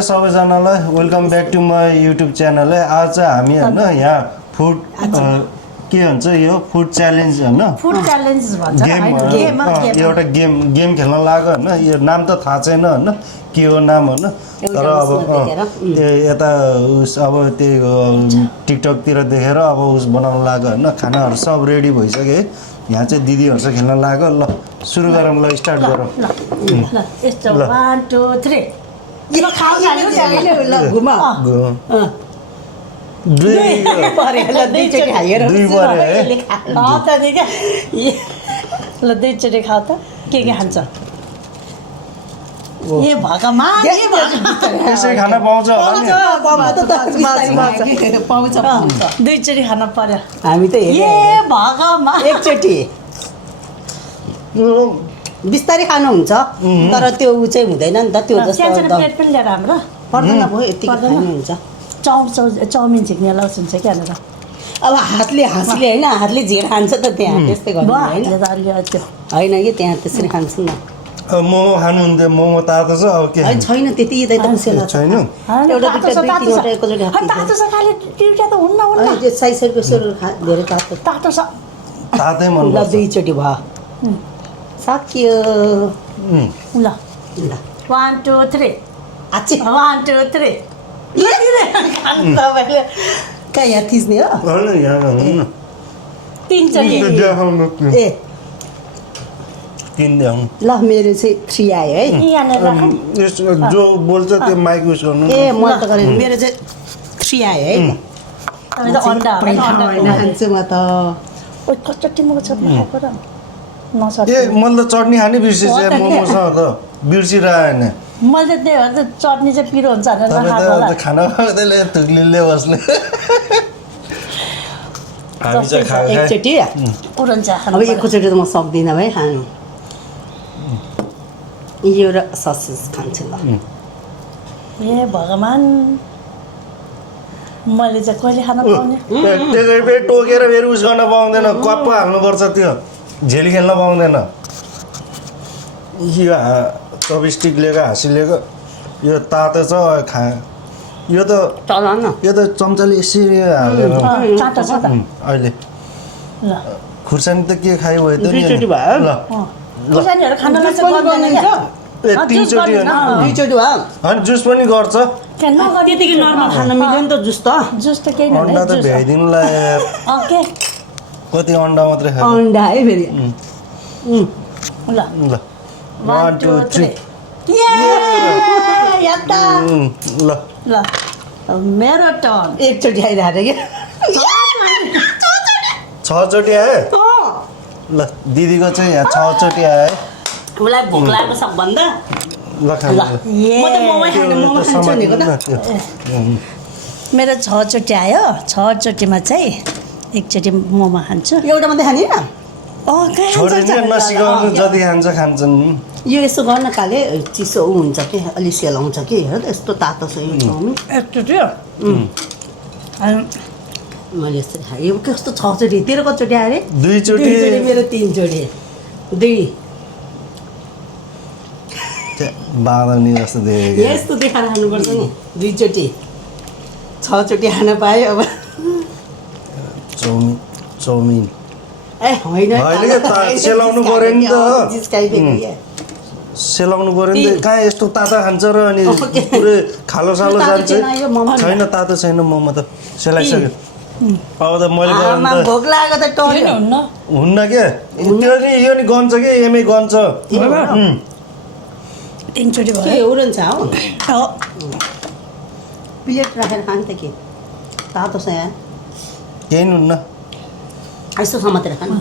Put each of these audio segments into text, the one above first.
नमस्ते सबैजनालाई welcome back to my YouTube channel है। आज चाहिँ हामी होइन यहाँ फुड के भन्छ यो फुड च्यालेन्ज होइन फुड च्यालेन्ज भन्छ गेम एउटा गेम खेल्न लाग्यो होइन। यो नाम त थाहा छैन होइन के हो नाम होइन, तर अब यता उस अब त्यही टिकटकतिर देखेर अब उस बनाउन लाग्यो होइन। खानाहरू सब रेडी भइसक्यो है। यहाँ चाहिँ दिदीहरू चाहिँ खेल्न लाग्यो। ल सुरु गरौँ, ल स्टार्ट गरौँ। ल यस्तो 1 2 3 यो खाऊ ल घुमा दुई परे ल दुईचोटि खाएर दुई पऱ्यो है। ल दुईचोटि खाऊ त के खान्छ ए भगवान त्यसै खाना पाउँछ होला नि। पाउँछ दुईचोटि खान पर्यो हामी त ए भगवान एकचोटि बिस्तारै खानुहुन्छ तर त्यो ऊ चाहिँ हुँदैन नि त त्यो जस्तो प्लेट पनि ल्याएर हाम्रो पर्दैन भयो यति खानुहुन्छ चाउमिन झिक्ने लस हुन्छ क्या अब अब हाँसले होइन हातले झिर खान्छ त त्यहाँ त्यस्तै गर्नु होइन होइन कि त्यहाँ त्यसरी खान्छ नि मोमो खानुहुन्थ्यो, मोमो तातो छ अब के छैन त्यति छैन। धेरै तातो छ तातै मन ल दुईचोटि भयो सकियो ल 1 2 3 आच्छी 1 2 3 तपाईँले कहाँ यहाँ थिच्ने हो तीनचोटि ए ल मेरो चाहिँ 3 आयो है जो बोल्छ त्यो माइक युज गर्नु। ए म त गरेँ मेरो चाहिँ 3 आयो है अन्डा खान्छु म त कचोटि मको छ खाएको र ए मैले त चटनी खाने बिर्सेँ मोमोसँग त बिर्सिरहेन। मैले त्यही भएर त चटनी चाहिँ पिरो हुन्छ भनेर नखाएको होला तपाईँ त खाना खाँदैले थुक्लिले बस्ने। हामी चाहिँ खाएको एकचोटि पुरन्छ अब एकैचोटि त म सक्दिनँ भाइ खानु यो र ससेज खान्छु ल ए भगवान मैले चाहिँ कहिले खान पाउने त्यसै फेरि टोकेर फेरि उस गर्न पाउँदैन, कप्प हाल्नुपर्छ, त्यो झेल खेल्न पाउँदैन। यो चपस्टिक लिएको हाँसी लिएको यो तातो छ यो त चम्चाले यसरी हालेर तातो छ त अहिले ल खुर्सानी त के खायो भयो त नि। दुईचोटि भयो ल खुर्सानीहरू खान लाग्छ गर्दैन क्या ए तीनचोटि दुईचोटि भयो होइन जुस पनि गर्छ। त्यतिकै नर्मल खान मिल्यो नि त जुस त जुस त केही अन्डा त भ्याइदिनुलाई ओके कति अन्डा मात्रै खायो। अन्डा है फेरि ल ल 1 2 3 ल ल मेरो टर्न एकचोटि आइरहेको क्या 6 चोटि आयो। ल दिदीको चाहिँ यहाँ 6 चोटि आयो है। उसलाई भोक लागेको सबभन्दा ल खा म त मोमो खानु मोमो खान्छु भनेको त मेरो 6 चोटि आयो। 6 चोटिमा चाहिँ एकचोटि मोमो खान्छु एउटा मात्रै खाने न छोडिदिनु नसिकाउनु, जति खान्छ खान्छन्। यो यसो गर्न काले चिसो हुन्छ कि अलि सेलाउँछ कि हेर त यस्तो तातो छ यो चाउमिन एकचोटि मैले यसरी खाएँ यो कस्तो 6 चोटि तेरो कतिचोटि आयो अरे 2 चोटि मेरो 3 चोटि 2 बाँधनी जस्तो देखेको यस्तो देखाएर खानुपर्छ नि 2 चोटि 6 चोटि खान पायो अब चाउमिन ए होइन सेलाउनु पर्यो नि त, जिस्काइदिएको क्या सेलाउनु पर्यो नि त। कहाँ यस्तो तातो खान्छ र अनि पुरै खालो सालो जान्छ। छैन तातो छैन मोमो त सेलाइसक्यो। अब त मैले भोक लागेको त टर्यो हुन्न के त्यो नि यो नि गन्छ कि एमै गन्छ। 3 चोटि के भयो उरन्छ हो प्लेट राखेर खान्छ के तातो छ यहाँ केही नि हुन्न। यस्तो समातेर खानु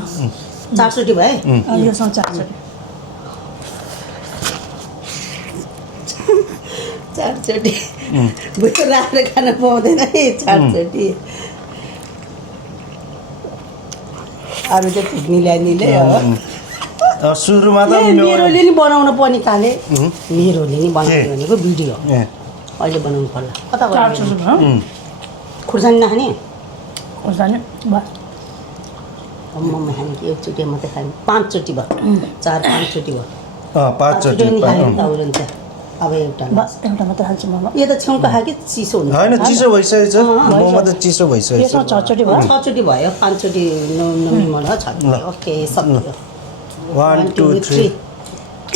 4 चोटि भयो यो सँग 4 चोटि 4 चोटि भुइँ राखेर खान पाउँदैन है 4 चोटि अरू चाहिँ फिक्नी ल्याइदिले हो सुरुमा त मेरोले नि बनाउन पर्ने काले मेरोले नि बनाउने भनेको भिडियो अहिले बनाउनु पर्ला कता 4 चोटि भयो खुर्सानी नखाने खुर्सानी मोमो खाने कि एकचोटि मात्रै खाने 5 चोटि भयो 4 5 चोटि भयो 5 चोटि नि खाने त उरन्छ अब एउटा बस एउटा मात्र हाल्छु मोमो यो त छेउको खायो कि चिसो हुन्छ होइन चिसो भइसकेको छ मोमो त चिसो भइसकेको यसमा छ 6 चोटि भयो 6 चोटि भयो 5 चोटि नमिमल 6 चोटि ओके सक्यो 1 2 3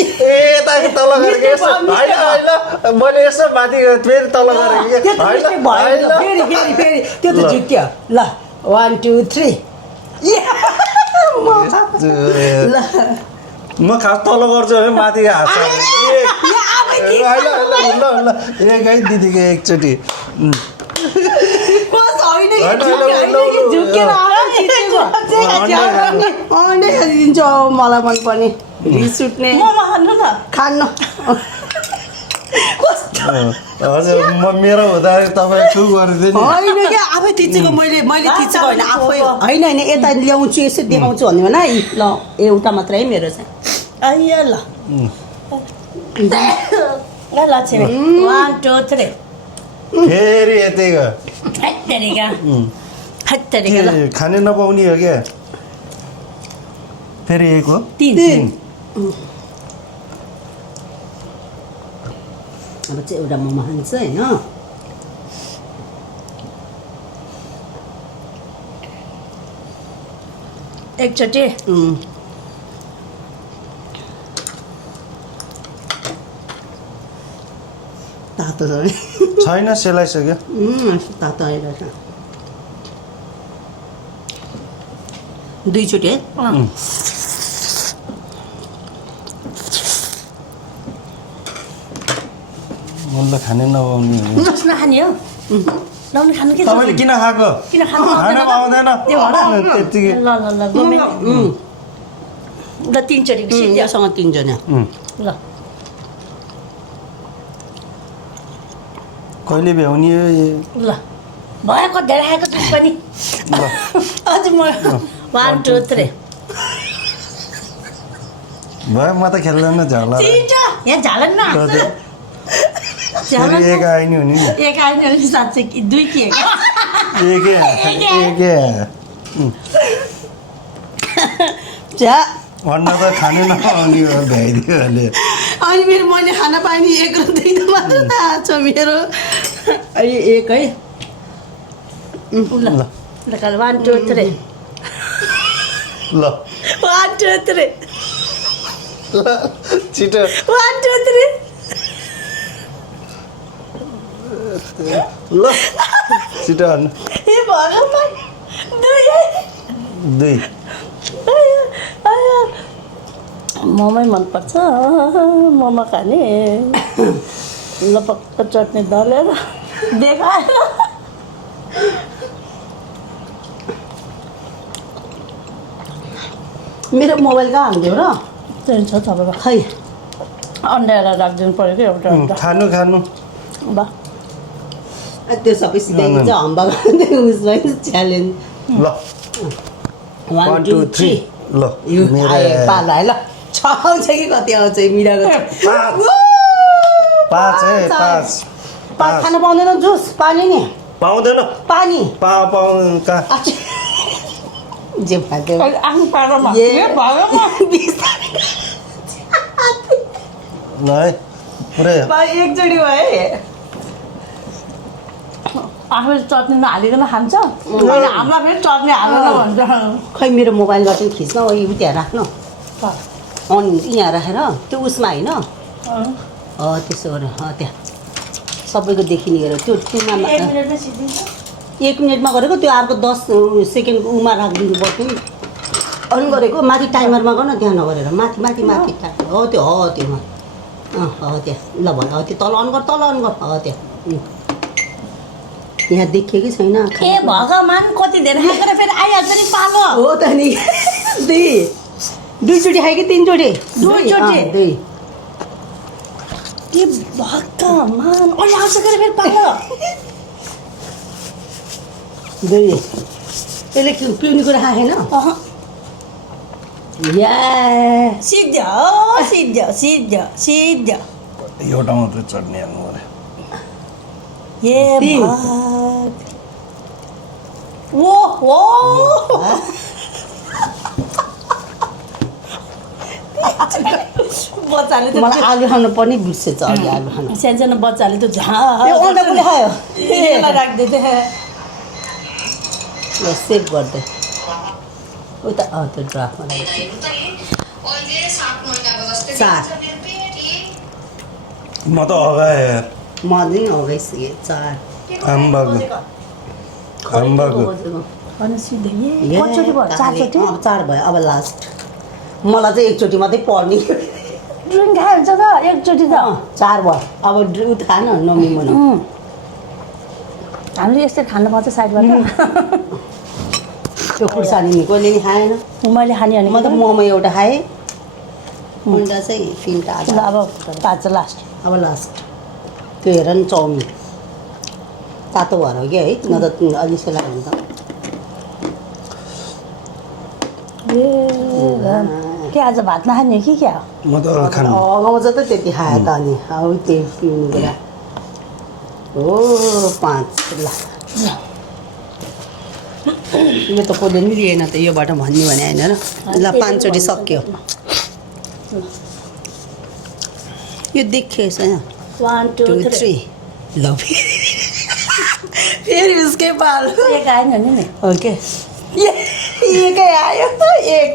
ए ताकि तल गरेको यसो होइन होइन मैले यसो माथि फेरि तल गरेको फेरि त्यो त झुक्यो ल 1 2 3 ल म खास तल गर्छु भने माथि हाँस्छ ल ल एक है दिदीको एकचोटि दिन्छ मलाई मन पर्ने रिस उठ्ने मोमो खानु न खानु हजुर म मेरो हुँदाखेरि तपाईँ छु गरिदिएँ नि होइन क्या आफै थिचेको मैले थिचेको होइन आफै होइन यता ल्याउँछु यसो देखाउँछु भन्यो भने ल एउटा मात्रै है मेरो चाहिँ आइया ल ल छिमे 1 2 3 फेरि यतिको हत्तरिका ल खाने नपाउने हो क्या फेरि एक हो 3 अब चाहिँ एउटा मोमो खान्छ होइन एकचोटि तातो छ छैन सेलाइसक्यो तातो आइरहेछ 2 चोटि है मलाई खाने नपाउने हो जस नखाने हो लाउने खानु के तपाईँले किन खाएको किन खानु खान पाउँदैन त्यो भन त्यतिकै ल ल ल गोमे ल 3 चोटि सिद्धियो योसँग 3 जना ल कहिले भ्याउने हो ल भएको धेरै आएको छु पनि अझ म 1 2 3 भयो म त खेल्दैन झला छिटो यहाँ झालन न फेरि एक आइनी हुने नि एक आएन भने साँच्चै 2 के एकै च्या अन्न त खानै नपाउने हो भ्याइदियो भने अनि मेरो मैले खाना पाएँ नि एक र 2 त मात्र थाहा छ मेरो अहिले एक है ल ल 1 2 3 ल 1 2 3 छिटो 1 2 3 ल छिटो हाल्नु ए भगवान 2 मोमै मनपर्छ मोमो खाने ल पक्क चट्नी दलेर देखाएर मेरो मोबाइल कहाँ हालिदियो र चाहिँ छ तपाईँको खै अन्डाएर राखिदिनु पऱ्यो कि एउटा एउटा खानु खानु ल त्यो सबै सिधाइन्छ हम्बा गर्दै उसमा च्यालेन्ज ल 1 2 3 ल यो मेरो आयो पाला है ल 6 आउँछ कि कति आउँछ मिलाएको पाँच है पाँच खान पाउँदैन जुस पानी नि पाउँदैन पानी पाउनु कहाँ जे फाल्यो आफ्नो पारोमा ए ल है पुरै एकचोटि भयो है आफूले चट्नी नहालिकन खान्छ अनि हामीलाई फेरि चट्नी हालेर भन्छ खै मेरो मोबाइलबाट पनि खिच्न ओ यो त्यहाँ राख्नु अनि यहाँ राखेर त्यो उसमा होइन त्यसो गरेर त्यहाँ सबैको देखिने गरेर त्यो त्योमा 1 मिनेटमा सिद्धिन्छ 1 मिनटमा गरेको त्यो अर्को 10 सेकेन्ड उमा राखिदिनु पर्थ्यो नि अन गरेको माथि टाइमरमा गर्न त्यहाँ नगरेर माथि माथि माथि हो त्यो त्योमा त्यहाँ ल भयो त्यो तल अन गर त्यहाँ यहाँ देखिएकै छैन ए भगवान कति धेरै खाएर फेरि आइहाल्छ नि पालो हो त नि 2 चोटि खायो कि 3 चोटि 2 चोटि 2 के भगवान अहिले आउँछ के फेरि पालो 2 यसले पिउने कुरा खाएन या सिद्ध्यो एउटा मात्रै चट्नी हाल्नु पऱ्यो ए भाग वो बच्चाले त मलाई आलु खानु पनि बिर्सेछ अलि आलु खानु सानसानो बच्चाले त यो अन्डा कसले खायो यसलाई राख्दै थिएँ ल सेभ गर्दै उता त्यो ड्राफ्टमा लाग्यो चार म त अगाएँ यार म पनि अगाइसकेँ चार आम्बाको अनि सिधै कचोटि भयो चारचोटि अब चार भयो अब लास्ट मलाई चाहिँ एकचोटि मात्रै पर्ने ड्रिङ्क खायो हुन्छ त एकचोटि त चार भयो अब दुध खान नमिमुन हामीले यस्तै खानुपर्छ साइडबाट त्यो खुर्सानी कहिले नि खाएन मैले खाने म त मोमो एउटा खाएँ अन्डा चाहिँ तिनवटा ल अब पाँच लास्ट अब लास्ट त्यो हेर न चाउमिन तातो भएर हो कि है न त अलि सेलायो भने त के आज भात नखाने कि क्या म त खानु अगाउँछ त त्यति खायो त अनि अब त्यही पिउनु बेला हो 5 ल यो त कसले नि लिएन त योबाट भन्ने भने होइन र ल 5 चोटि सक्यो यो देखिएछ 1 2 2 3 3 ल फेरि उसकै पाल एक आएन नि ओके एकै आयो एक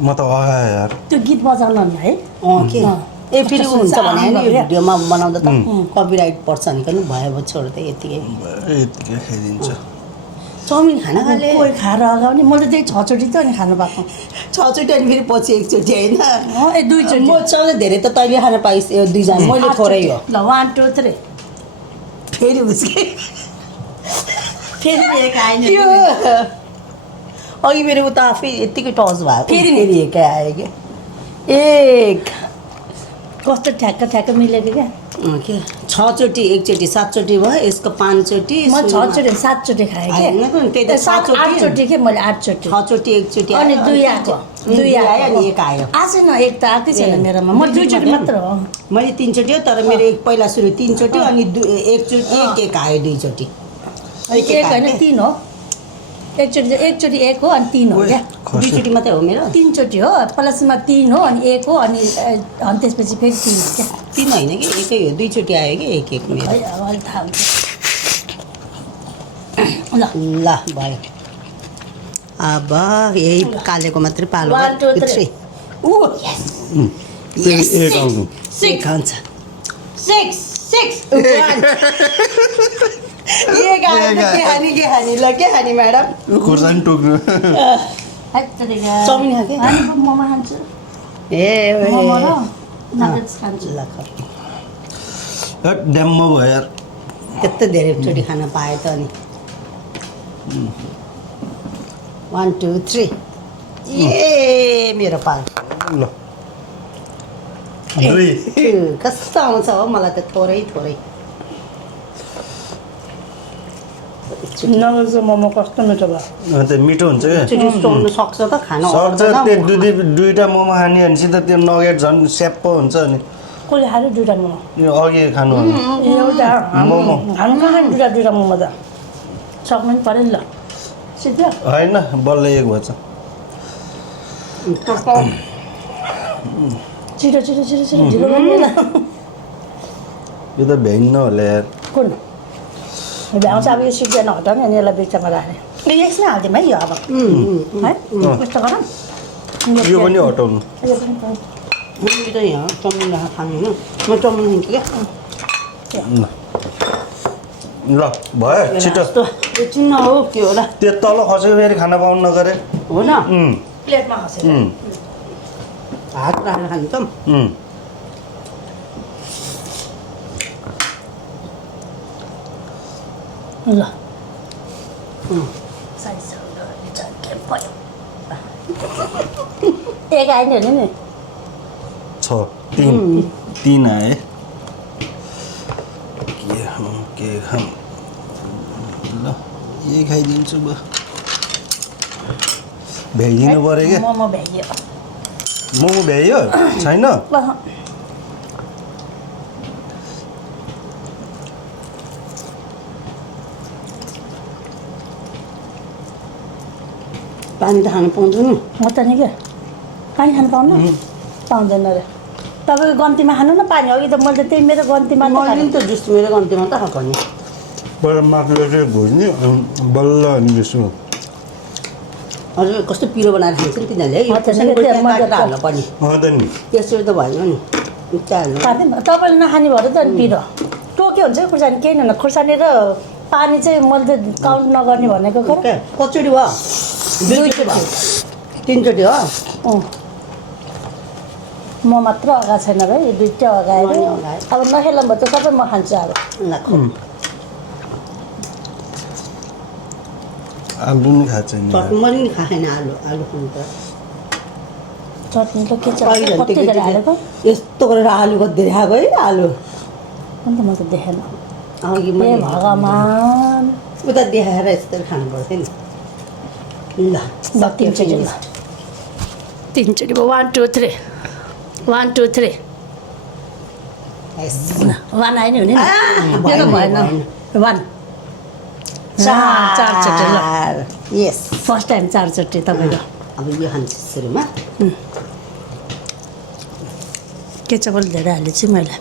म त अगाएँ यार त्यो गीत बजाउन नि है के ए फेरि ऊ हुन्छ भने होइन यो भिडियोमा बनाउँदा त कपिराइट पर्छ नि पनि भयो छोड्दै यतिकै यतिकै खाइदिन्छ चाउमिन खान खाले कोही खाएर अगाउने मैले त्यही 6 चोटि त अनि खानु भएको 6 चोटि अनि फेरि पछि एकचोटि होइन ए 2 चोटि म चाउमिन धेरै त तैँले खान पाइस् दुईजना मैले थोरै हो ल 1 2 3 फेरि उसकै फेरि एक आएन यो अघि मेरो उता आफै यत्तिकै टच भयो फेरि नि। फेरि एकै आयो कि एक कस्तो ठ्याक्क मिलेको क्या के 6 चोटि एकचोटि 7 चोटि भयो यसको 5 चोटि म 6 चोटि 7 चोटि खाएँ होइन त त्यही त 7 चोटि 8 चोटि के मैले 8 चोटि 6 चोटि एकचोटि अनि आयो, 2 आएको दुई आयो अनि एक आयो आएन एक त आएकै छैन मेरोमा म 2 चोटि मात्र हो मैले 3 चोटि हो तर मेरो एक पहिला सुरु 3 चोटि अनि एकचोटि एक आयो 2 चोटि एक होइन 3 हो एकचोटि एक हो अनि 3 हो क्या 2 चोटि मात्रै हो मेरो 3 चोटि हो प्लसमा 3 हो अनि 1 हो अनि त्यसपछि फेरि 3 हो क्या 3 होइन कि एकै हो 2 चोटि आयो कि एक मेरो है अब अहिले थाहा हुन्छ ल ल भयो अब यही कालेको मात्रै पालो 1 2 3 ऊ एक आउनु एक हुन्छ 6 एक आयो त के खाने ल के खाने म्याडम खुर्सानी टोक्नु चाउमिन खा के मोमो खान्छु ए मोमो र नगेट्स खान्छु ल ड्याम्म भयो यार त्यस्तो धेरैचोटि खान पाएँ त अनि 1 2 3 ए मेरो पाल ल 2 कस्तो आउँछ हो मलाई त थोरै नगेट्स मोमो कस्तो मिठो भयो त्यो मिठो हुन्छ क्या एकचोटि सुहाउनु सक्छ त खान सक्छ त्यो दुईवटा मोमो खाने भनेपछि त त्यो नगेट झन् स्याप्प हुन्छ नि कसले खायो 2टा मोमो यो अघि खानु एउटा मोमो। हामी कहाँ खायो 2टा मोमो त सक्नु नि पऱ्यो नि ल सिधै होइन बल्ल एक भएछ छिटो ढिलो गर्नु ल यो त भ्याइन्न होला यार कुन भ्याउँछ अब यो सिक्दैन हटाउने अनि यसलाई बिचमा राख्ने यसमा हालिदिउँ है यो अब है कस्तो गरौँ यो पनि हटाउनु यो पनि पाउँ। मैले त यहाँ चाउमिन राखेर खाने होइन म चाउमिन खान्छु क्या ल भयो छिटो यो चिन्न हो के होला त्यो तल खसेको फेरि खाना पाउनु नगरे हो न प्लेटमा खसेर हात राखेर खान्छ ल एक आएन हेर्नु नि 6 3 आए के खाम ल यही खाइदिन्छु म भ्याइदिनु पऱ्यो क्या मोमो भ्याइयो मोमो भ्याइयो छैन पानी त खानु पाउँदैन म त नि क्या पानी खानु पाउनु पाउँदैन रे तपाईँको गन्तीमा खानु न पानी अघि त मैले त त्यही मेरो गन्तीमा त मैले खाने। नि त जुस मेरो गन्तीमा त खाएको नि पर माकुले चाहिँ भुज्ने बल्ल अनि यसो हजुर कस्तो पिरो बनाएर खान्छ नि तिनीहरूले है यो हो त नि, खुर्सानीको त्यो त्यहाँ मजाको। काटेर हाल्नु पर्ने त नि त्यसरी त भएन नि चाल्नु खाँदैन तपाईँले नखाने भएर त अनि पिरो त्यो के हुन्छ खुर्सानी केही न खुर्सानी र पानी चाहिँ मैले त काउन्ट नगर्ने भनेको खै ओके कचोटि भयो दुईचोटि भयो तिनचोटि हो अँ। म मात्र अगाएको छैन भाइ यो दुइटै अगाएर म नि अगाएँ। अब नखेला भयो त सबै म खान्छु अब ल खा। आलु नि खान्छ नि चट्नी मैले नि खाएन आलु आलु खानु त चटनी त के छ अहिले कति धेरै हालेको यस्तो गरेर आलु कति खाएको है आलु अन्त म त देखेन अघि ए मैले भगवान् उता देखाएर यस्तो खानु पर्थ्यो नि ल ल तिनचोटि ल तिनचोटि भयो 1 2 3 1 2 3 यस। वान आयो नि हुने नि त्यो त भएन, भएन वान चारचोटि ल यस फर्स्ट टाइम चारचोटि तपाईँको अब यो खान्छु सुरुमा केचप अलिक धेरै हालेको छु मैले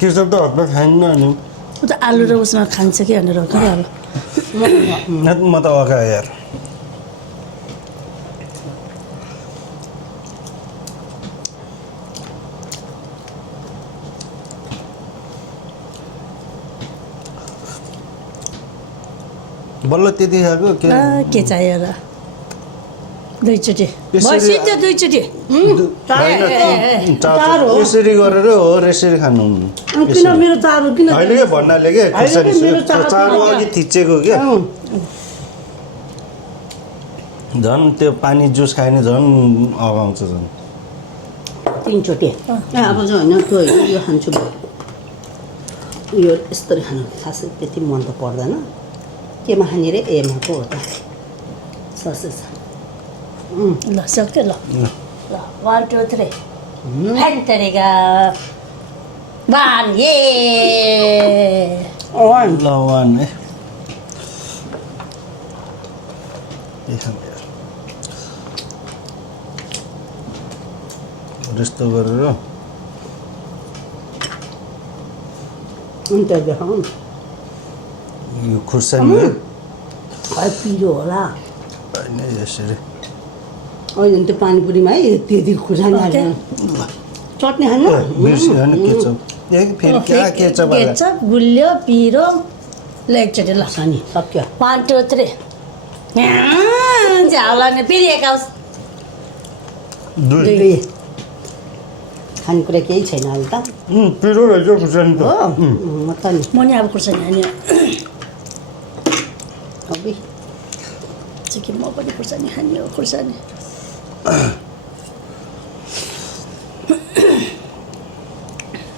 केचप त हतमा खाइन्न अनि ऊ त आलु र उसमा खान्छ कि भनेर हो खै अब म त अगाएँ यार बल्ल त्यति खाएको के के चाहियो र दुईचोटि यसरी- सिधै दुईचोटि चार हो। यसरी गरेर हो यसरी खानु अनि किन मेरो चारो किन होइन क्या भन्नाले के होइन कि मेरो चारो चारो किन- अघि थिचेको क्या अँ, झन् त्यो पानी जुस खायो भने झन् अगाउँछ झन् तिनचोटि ए अब चाहिँ होइन त्यो यो खान्छु यो यस्तरी खानु खासै त्यति मन त पर्दैन केमा खाने रे एमा पो हो त ससेस ल सक्यो ल ल 1 2 3 फ्यान्टरीका वान ए ल वान है यस्तो गरेर अन्त देखाउँ यो खुर्सानी है खै पिरो होला होइन यसरी अहिले त्यो पानीपुरीमा है त्यति खुर्सानी हाल्नु चट्नी खानु बिर्सी होइन केचप फेरि क्या केचप हाल्यो? केचप गुलियो पिरो ल एकचोटि ल खुर्सानी सक्यो 1 2 3 झाउला नि फेरि एकाउस दुई दुई खानेकुरा केही छैन अहिले त पिरो रहेछ खुर्सानी त हो म त नि म नि अब खुर्सानी हाने अबि चिकन म पनि खुर्सानी खाने हो खुर्सानी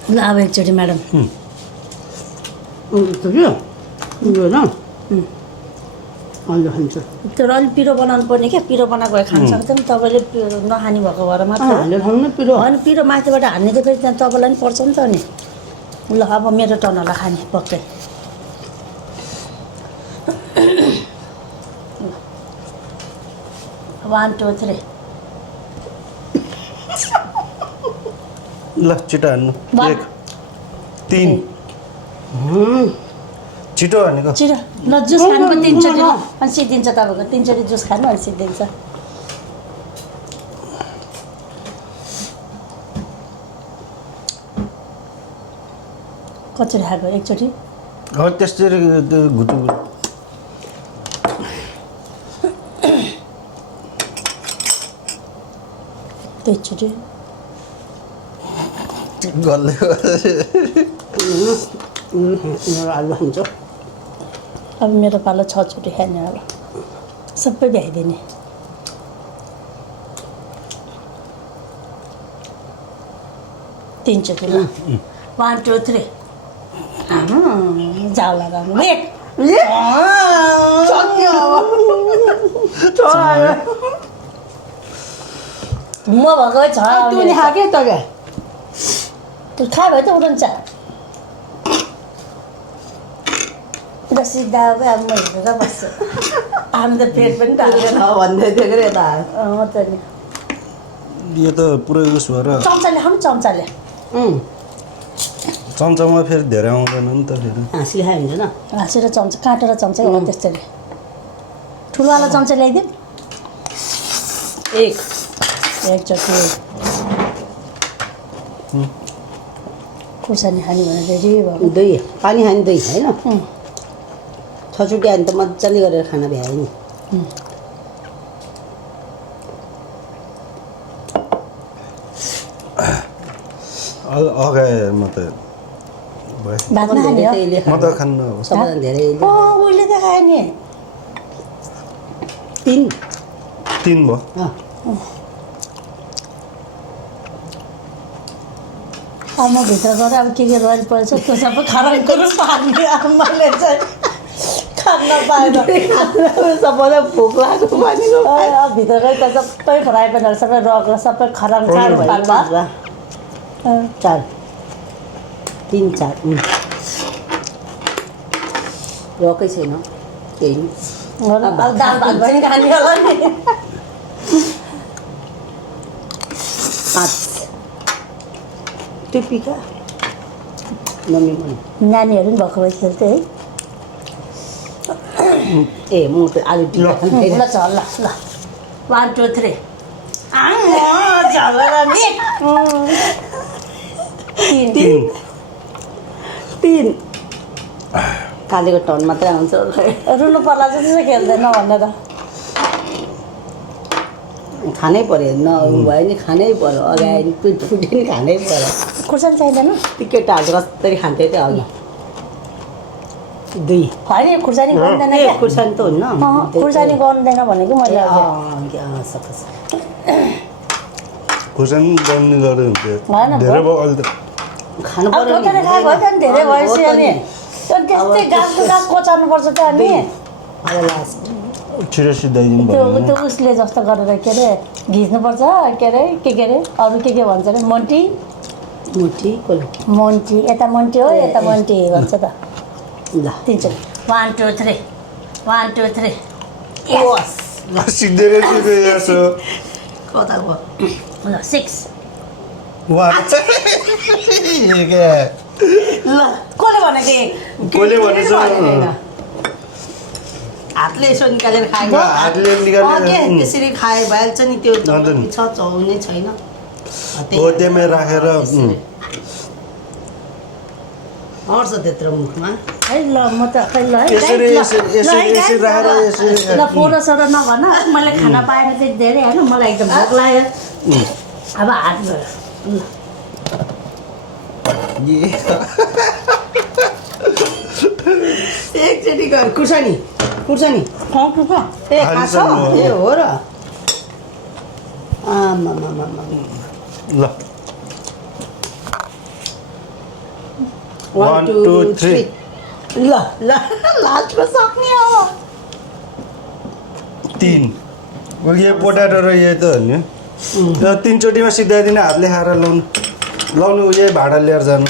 ल अब एकचोटि म्याडम त्यो यो न अहिले खान्छु तर अलिक पिरो बनाउनु पर्ने क्या पिरो बनाएको भए खान सक्दैन तपाईँले पिरो नखाने भएको भएर मात्र हालेर खानु न पिरो होइन पिरो माथिबाट हान्ने त फेरि त्यहाँ तपाईँलाई पनि पर्छ नि त नि ल अब मेरो टर्न होला खाने पक्कै 1 2 3 ल छिटो हान्नु वान। 1 3 छिटो हानेको छिटो ल जुस खानु पनि तिनचोटि ल अनि सिद्धिन्छ तपाईँको तिनचोटि जुस खानु अनि सिद्धिन्छ कचोरी खाएको एकचोटि हो त्यसरी घुटु त्यसचोटि गल्ले आलु खान्छु अब मेरो पालो 6 चोटि खाने अब सबै भ्याइदिने तिनचोटि ल 1 2 3 जाउला राख्नु वेट म भएको छ तैँले खाएकै तैँले त्यो खा भयो त उडन्छ हेरेर सिक्दा अब म हेरेर बस्छु हामी त पेट पनि ढाल्दैन भन्दै थियो कि यता त नि यो त पुरै उस भएर चम्चाले खाउँ चम्चाले चम्चामा फेरि धेरै आउँदैन नि त फेरि हाँसी खायो हुन्छ न हाँसेर चम्चा काटेर चम्चा हो त्यस्तरी ठुलोवाला चम्चा ल्याइदिउँ एकचोटि खुर्सानी खाने भने रेडी भयो दही पानी खाने दही होइन छचुटी हानी त मजाले गरेर खाना भ्यायो नि अगाए म त भातमा खाने हो त्यसले म त खान्न अब सबैजना धेरै उहिले त खायो नि तिन भयो अब म भित्र गएर अब के रहेर पर्छ त्यो सबै खराब गर्नु पार्ने अब मैले चाहिँ खान पाएन सबैलाई भोक लाग्यो भनेको अब भित्र गएर त सबै फ्राई प्यानहरू सबै रगला सबै खराब पार्नु चार तिन चार रकै छैन केही नि अब दाल भात पनि खाने होला नि पाँच त्यो पिका मम्मी नानीहरू पनि भएको भए खेल्थ्यो है ए म त आलु टिका खान्थेँ ल चल ल ल 1 2 3 तिन कालेको टन मात्रै आउँछ रुनु पर्ला चाहिँ त्यसो खेल्दैन भनेर खानै पऱ्यो न भयो नि खानै पऱ्यो अगाडि पिट फुट्यो नि खानै पऱ्यो खुर्सानी चाहिँदैन ती केटाहरू कसरी खान्थ्यो त्यो अघि दुई होइन खुर्सानी गर्दैन ए क्या खुर्सानी त हुन्न खुर्सानी गर्दैन भनेको मैले खुर्सानी बन्ने गरे हुन्थ्यो होइन धेरै भयो अहिले त खानु अब पऱ्यो ठोकेर खायो भयो त नि धेरै भएपछि अनि त्यस्तै गाछको गाछ कोचाउनुपर्छ त अनि अब लास्ट छिटो सिधाइदिनु त्यो भयो त्यो उसले जस्तो गरेर के अरे घिच्नुपर्छ के अरे अरू के भन्छ अरे मन्टी मुठी कोल मन्टी यता मन्टी हो यता मन्टी भन्छ त ल तिनचोटि 1 2 3 1 2 3 सिधै यसो कता भयो ल 6 ल कसले भनेको कसले भनेछ हातले यसो निकालेर खाएको हातले निकालेर त्यसरी खाए भइहाल्छ नि त्यो अन्त नि। छ चौनै छैन हो त्यहीमै राखेर अट्छ त्यत्रो मुखमा है ल म त खै ल है यसरी यसरी राखेर यसरी ल फोटोसोटो नभन मैले खाना पाएर चाहिँ धेरै होइन मलाई एकदम भोक लाग्यो अब हात गयो ल एकचोटि गर खुर्सानी खुर्सानी ए खान्छ ए हो र आमामामा ल 1 2 3 ल ल लास्टको सक्ने हो 3 यो पोटाटो र यो त हो नि र तिनचोटिमा सिधाइदिने हातले खाएर लाउनु यही भाडा लिएर जानु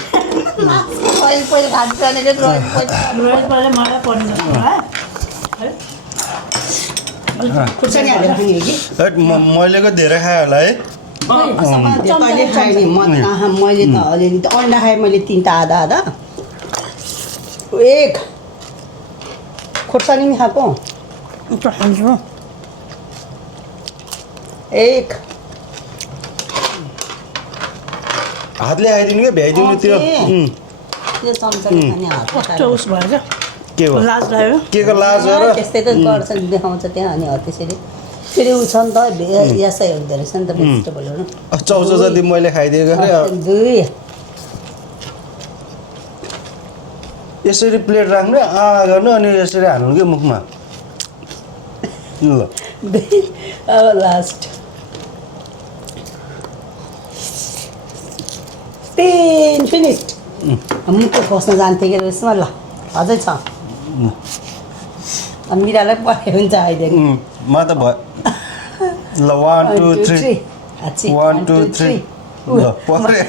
पहिले खान्छ भने पहिले मलाई पर्नु खुर्सानी हालेर खाने हो कि हैट मैलेको धेरै खायो होला है तैँले खायो नि म कहाँ मैले त अलिअलि त अन्डा खाएँ मैले तिनवटा आधा आधा एक खोर्सानी पनि खाएको एक हातले आइदिनु क्या भ्याइदिनु त्यो त्यो चम्चाले खाने हात कस्तो उस भयो क्या के हो लाज लाग्यो के को लाज हो र त्यस्तै त गर्छ देखाउँछ त्यहाँ अनि हो त्यसरी फेरि उ छ नि त यासै हुँदो रहेछ नि त भेजिटेबलहरू चौचो जति मैले खाइदिएको रे दुई यसरी प्लेट राख्नु गर्नु अनि यसरी हाल्नु क्या मुखमा ल दुई अब लास्ट तिन फिनिस मुखको खोस्न जान्थेँ कि यसमा ल अझै छ मिरालाई पढाइ हुन्छ अहिले म त भयो ल 1 2 3 1 2 3 ल परे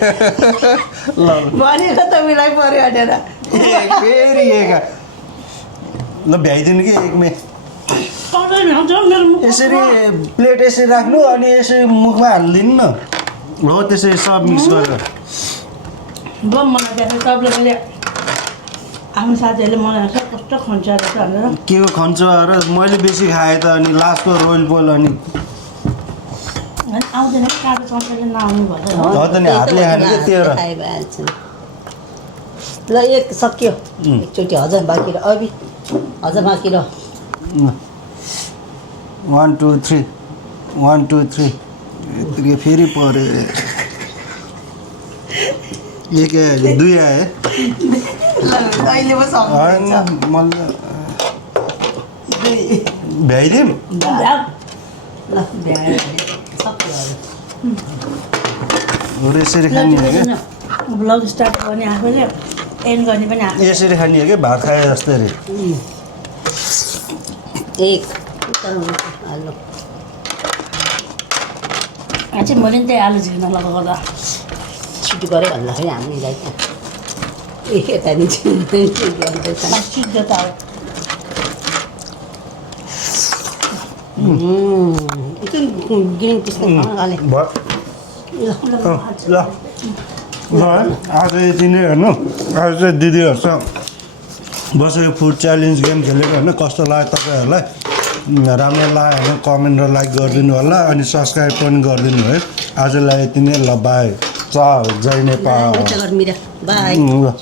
ल भनेर त मिलाई पऱ्यो भनेर फेरि एक ल भ्याइदिनु कि एकमे पाउँदैन हुन्छ मेरो मुख यसरी प्लेट यसरी राख्नु अनि यसरी मुखमा हालिदिनु न हो त्यसरी सब मिक्स गरेर ल मलाई देखाइ सबले मैले आफ्नो साथीहरूले मलाई सब कस्तो खन्छ रहेछ भनेर के को खन्छ र मैले बेसी खाएँ त अनि लास्टको रोयल पोल अनि होइन आउँदैन काँडो चम्चाले नआउनु भन्छ हो त नि हातले खाने के त्यो र खाइहाल्छ ल एक सक्यो एकचोटि हजुर बाँकी र अघि हजुर बाँकी र 1 2 3 1 2 3 यत्रो फेरि पऱ्यो एक आयो दुई आयो अहिले पो होइन मैले भ्याइदिउँ ल भ्यायो सक्यो र यसरी खाने हो क्या ब्लग स्टार्ट गर्ने आफैले एन्ड गर्ने पनि आफै यसरी खाने हो क्या भात खाए जस्तै रे एक हेलो चाहिँ मैले नि त्यही आलु झिक्न लगाउँदा छिटो गऱ्यो भन्दा फेरि हामीलाई त ए यता नि गर्दैछ सिद्ध त अब ग्रिन पिस खाले ल आज यति नै हेर्नु आज चाहिँ दिदीहरूसँग बसेको फुड च्यालेन्ज गेम खेलेको होइन कस्तो लाग्यो तपाईँहरूलाई राम्रो लाग्यो भने कमेन्ट र लाइक गरिदिनु होला अनि सब्सक्राइब पनि गरिदिनु है आजलाई यति नै ल बाई जय नेपाल मिरा बाई ल